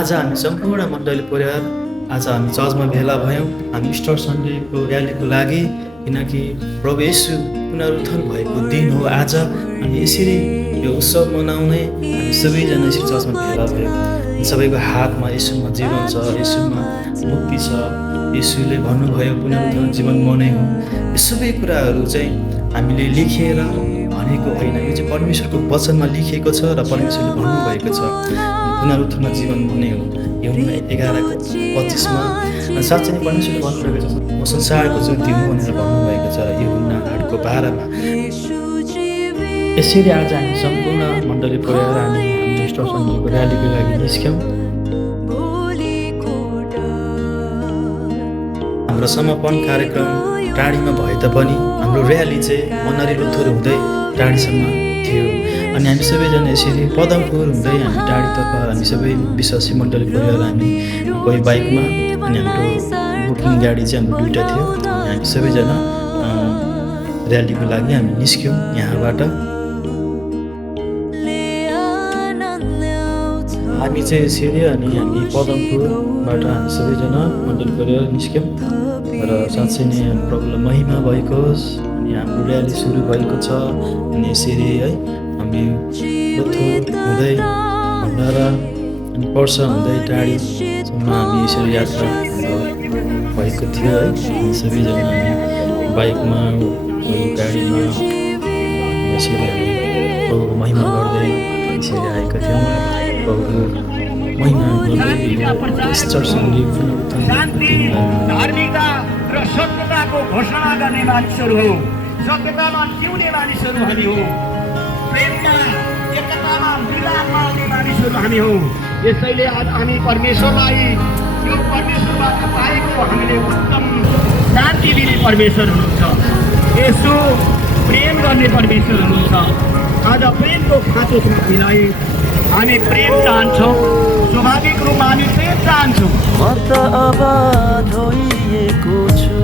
आज हामी सम्पूर्ण मण्डली परिवार आज हामी चर्चमा भेला भयौँ हामी इस्टर सन्डेको र्यालीको लागि, किनकि प्रभु येशू पुनरुत्थान भएको दिन हो आज। अनि यसरी यो उत्सव मनाउने हामी सबैजना यसरी चर्चमा भेला भयौँ। सबैको हातमा येशूमा जीवन छ, येशूमा मुक्ति छ। येशूले भन्नुभयो पुनरुत्थान जीवन म नै हुँ। यो सबै कुराहरू चाहिँ हामीले लेखेर भनेको होइन, यो चाहिँ परमेश्वरको वचनमा लेखिएको छ र परमेश्वरले भन्नुभएको छ पुनरुत्थान जीवन म नै हो। यूहन्ना 11:25मा साँच्चै नै परमेश्वरले भन्नुभएको छ म संसारको ज्योति हुँ भनेर भन्नुभएको छ यूहन्ना 8:12मा। यसरी आज हामी सम्पूर्ण मण्डली परिवार हामी हाम्रो इस्टर सन्डेको र्यालीको लागि निस्क्यौँ। हाम्रो समापन कार्यक्रम टाढीमा भए तापनि हाम्रो र्याली चाहिँ मनरी लुथुर हुँदै टाढीसम्म थियो। अनि हामी सबैजना यसरी पदमपुर हुँदै हामी टाढीतर्फ हामी सबै विश्वासी मण्डली परिवार हामी कोही बाइकमा अनि हाम्रो बुकिङ गाडी चाहिँ हाम्रो 2टा थियो। अनि हामी सबैजना र्यालीको लागि हामी निस्क्यौँ यहाँबाट। हामी चाहिँ यसरी अनि हामी पदमपुरबाट हामी सबैजना मण्डली परिवार निस्क्यौँ र साँच्चै नै हामी प्रभुलाई महिमा भएको होस्। अनि हाम्रो र्याली सुरु भएको छ। अनि यसरी है हामी लोथुर हुँदै भण्डारा अनि पर्सा हुँदै टाढीसम्म हामी यसरी यात्रा भएको थियो है। हामी सबैजना हामी बाइकमा गाडीमा यसरी हामी प्रभुको महिमा गर्दै यसरी आएका थियौँ। प्रभुको महिमा गर्दै इस्टर सन्डे धार्मिकता र सत्यताको घोषणा गर्ने मानिसहरू हो, सत्यतामा जिउने मानिसहरू हामी हो, प्रेममा एकतामा मिलापमा आउने मानिसहरू हामी हो। यसैले आज हामी परमेश्वरलाई यो परमेश्वरबाट पाएको हामीले उत्तम शान्ति दिने परमेश्वर हुनुहुन्छ। यसो प्रेम गर्ने परमेश्वर हुनुहुन्छ। आज प्रेमको खाँचो छ हामीलाई, हामी प्रेम चाहन्छौँ। स्वाभाविक रूपमा हामी प्रेम चाहन्छौँ। म त अब धोइएको छु,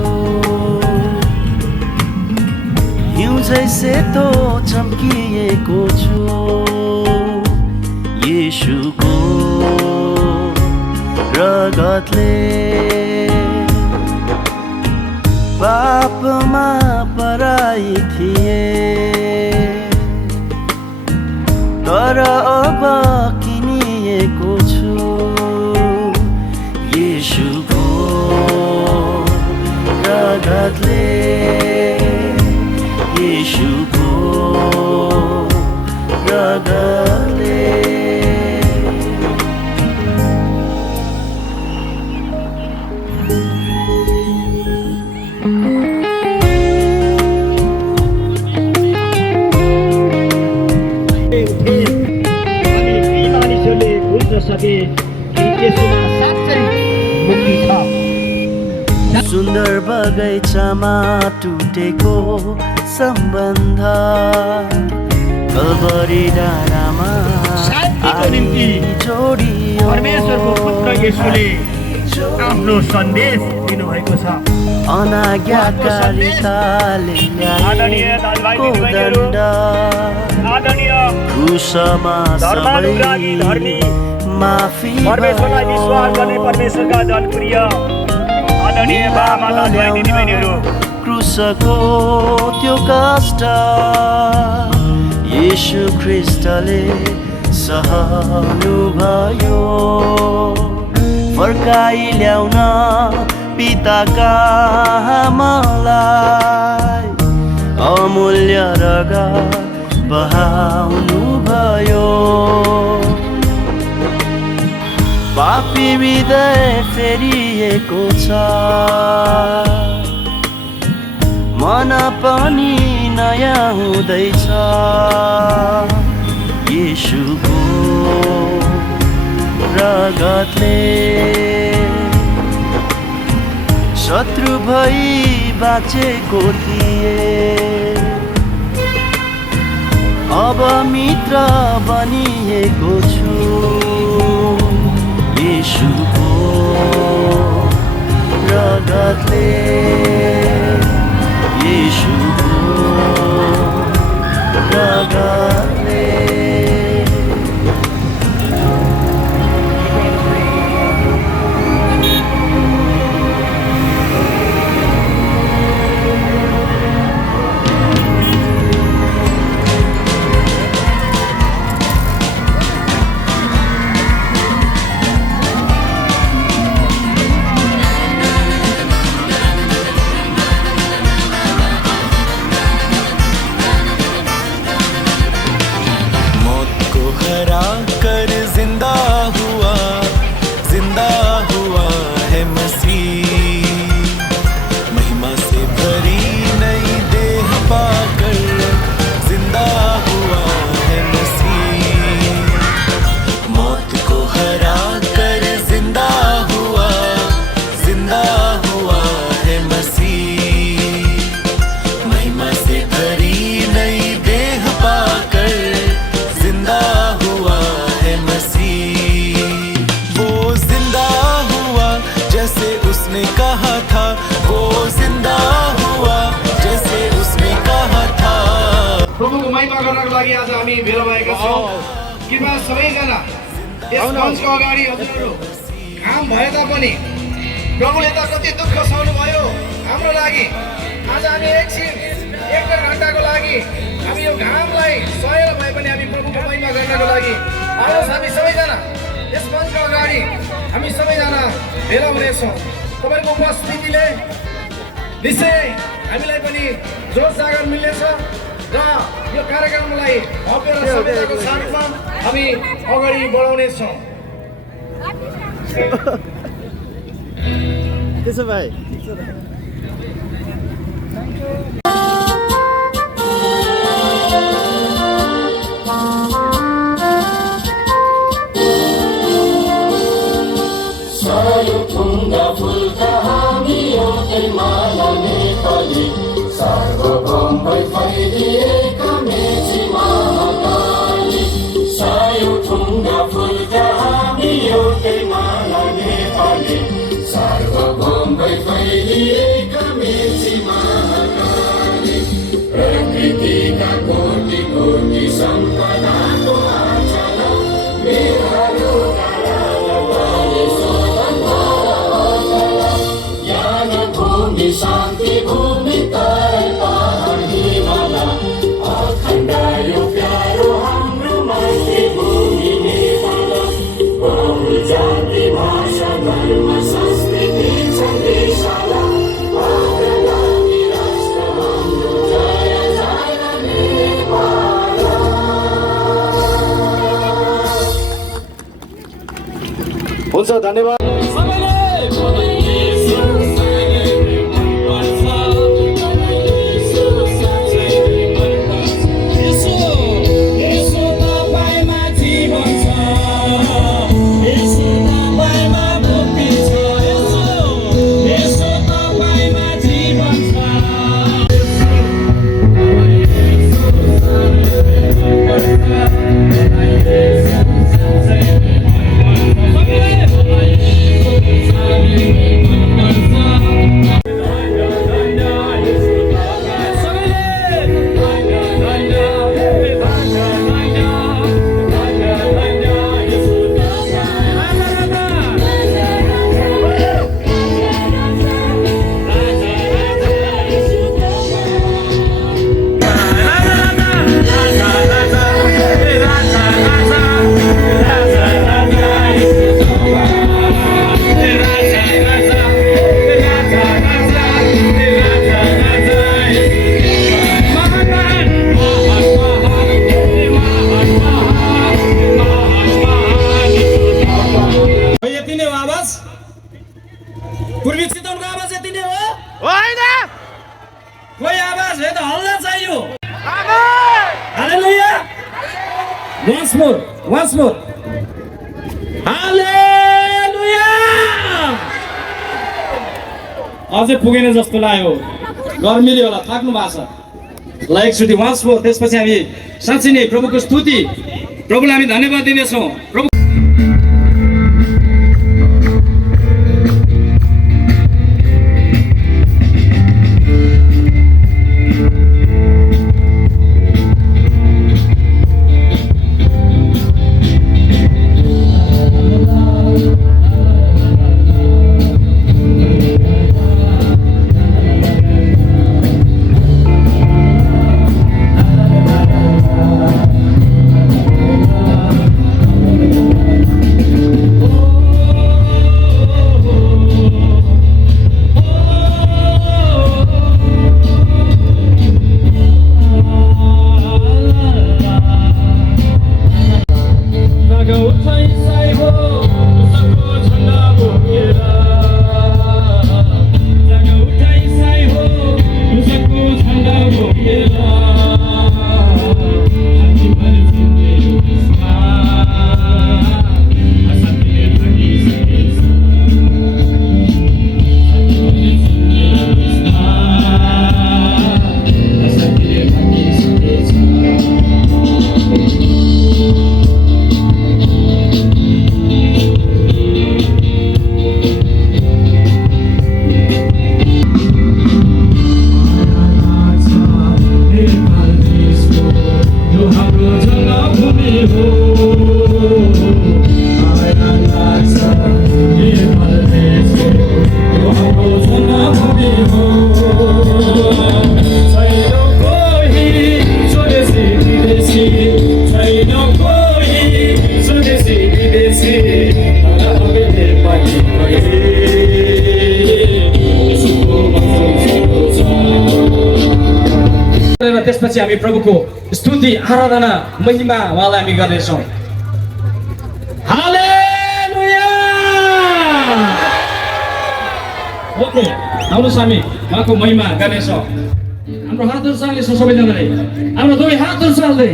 हिउँ झै सेतो चम्किएको छु। येशूको रगतले पापमा पराई थिए, तर अब किनिएको छु। येशूको रगतले, येशूको रगतले। सके कि यसमा साँच्चै मुक्ति छ। सुन्दर बगैँचामा टुटेको सम्बन्ध कल्भरी डाँडामा निम्ति जोडियो। परमेश्वरको पुत्र येशूले आफ्नो सन्देश दिनुभएको छ। अनाज्ञाकारिताले ल्याएको दण्ड, क्रुसमा सबै माफी परमेश्वरलाई विश्वास गर्ने परमेश्वरका जनप्रिय आदरणीय बाबालाई दिदीबहिनीहरू, क्रुसको त्यो कष्ट येशू ख्रीष्टले सहनुभयो। फर्काइ ल्याउन पिताका मलाई अमूल्य रगत बहाउनु भयो। पापी हृदय फेरिएको छ, मन पनि नयाँ हुँदैछ। येशूको रगतले शत्रु भई बाँचेको थिए, अब मित्र बनिएको छु। येशूको रगतले, येशूको रगतले। प्रभुको महिमा गर्नको लागि आज हामी भेला भएका छौँ। कृपया सबैजना यस मञ्चको अगाडि हजुरहरू घाम भए तापनि प्रभुले त कति दुःख सहनु भयो हाम्रो लागि। आज हामी एकछिन 1-1.5 घन्टाको लागि हामी यो घामलाई सहेर भए पनि हामी प्रभुको महिमा गर्नको लागि आउनुहोस् हामी सबैजना यस मञ्चको अगाडि हामी सबैजना भेला हुनेछौँ। तपाईँको उपस्थितिले निश्चय हामीलाई पनि जोस जागर मिल्नेछ र यो कार्यक्रमलाई भव्य र सभ्यताको साथमा हामी अगाडि बढाउनेछौँ। त्यसो भए शान्ति भूमि तल पहाड हिमाल अखण्ड यो प्यारो हाम्रो मातृभूमि नेपाल। बहु जाति भाषा धर्म संस्कृति छन्देशाला अग्रगामी राष्ट्र हाम्रो जय जय नेपाल। हुन्छ, धन्यवाद। पूर्वी चितवनको आवाज यति नै हो होइन? कोही आवाज है त हल्ला चाहियो। हालेलुया। once more हालेलुया। अझै पुगेन जस्तो लाग्यो, गर्मीले होला, थाक्नु भएको छ। ल एकचोटि once more, त्यसपछि हामी साँच्चै नै प्रभुको स्तुति, प्रभुलाई हामी धन्यवाद दिनेछौँ। प्रभु त्यसपछि हामी प्रभुको स्तुति आराधना महिमा उहाँलाई हामी गर्नेछौँ। हालेलुया। ओके, आउनुहोस् हामी उहाँको महिमा गर्नेछौँ। हाम्रो हातहरू चाल्दैछौँ सबैजनाले, हाम्रो दुवै हातहरू चाल्दै।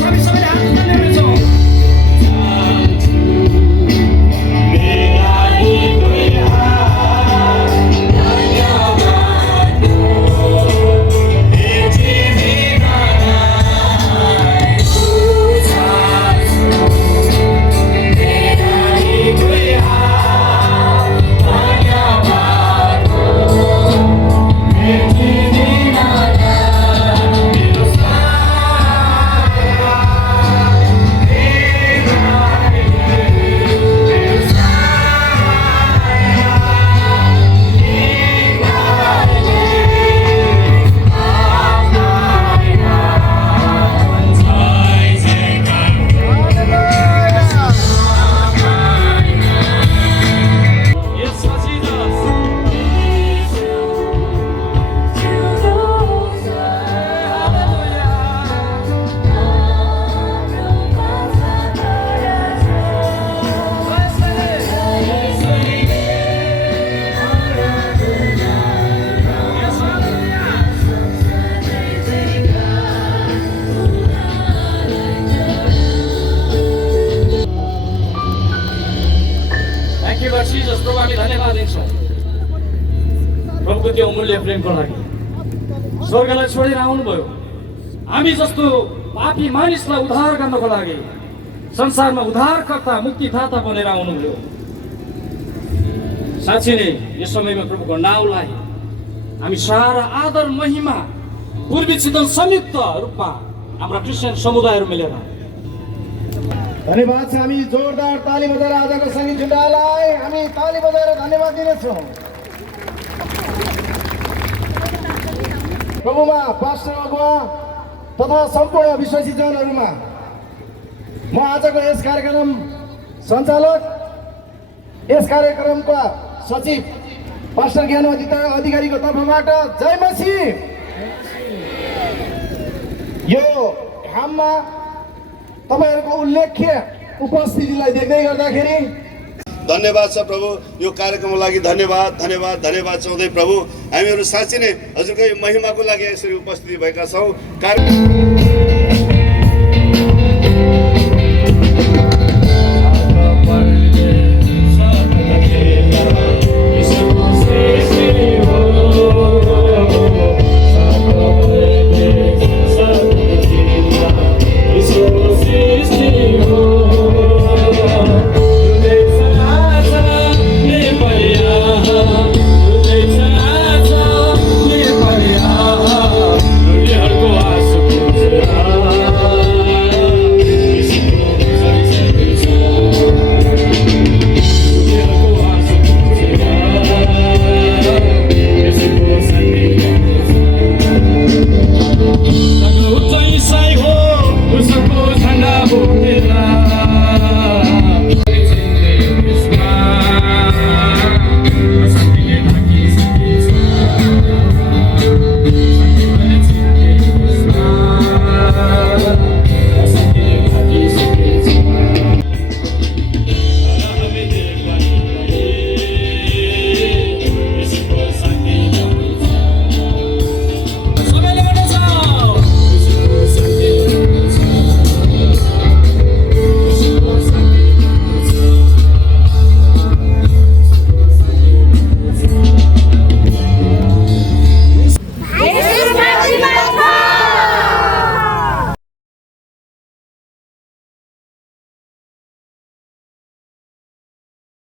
हामी सबैले हात उठाउनेछौँ। प्रभु हामी धन्यवाद दिन्छौँ प्रभुको त्यो अमूल्य प्रेमको लागि। स्वर्गलाई छोडेर आउनुभयो हामी जस्तो पापी मानिसलाई उद्धार गर्नको लागि। संसारमा उद्धारकर्ता मुक्तिदाता बनेर आउनुभयो। साँच्चै नै यस समयमा प्रभुको नाउँलाई हामी सारा आदर महिमा पूर्वी चितवन संयुक्त रूपमा हाम्रा क्रिस्चियन समुदायहरू मिलेर धन्यवाद छ। हामी जोरदार ताली बजाएर आजको सङ्गीत झुन्डालाई हामी ताली बजाएर धन्यवाद दिनेछौँ। प्रभुमा पास्टर अगुवा तथा सम्पूर्ण विश्वासी जनहरूमा म आजको यस कार्यक्रम सञ्चालक, यस कार्यक्रमका सचिव पास्टर ज्ञान अधिकारीको तर्फबाट जय मसीह। यो घाममा तपाईहरूको उल्लेख्य उपस्थितिलाई देख्दै गर्दाखेरि धन्यवाद छ प्रभु। यो कार्यक्रमको लागि धन्यवाद धन्यवाद धन्यवाद चाहँदै प्रभु हामीहरू साँच्चै नै हजुरकै महिमाको लागि यसरी उपस्थित भएका छौँ।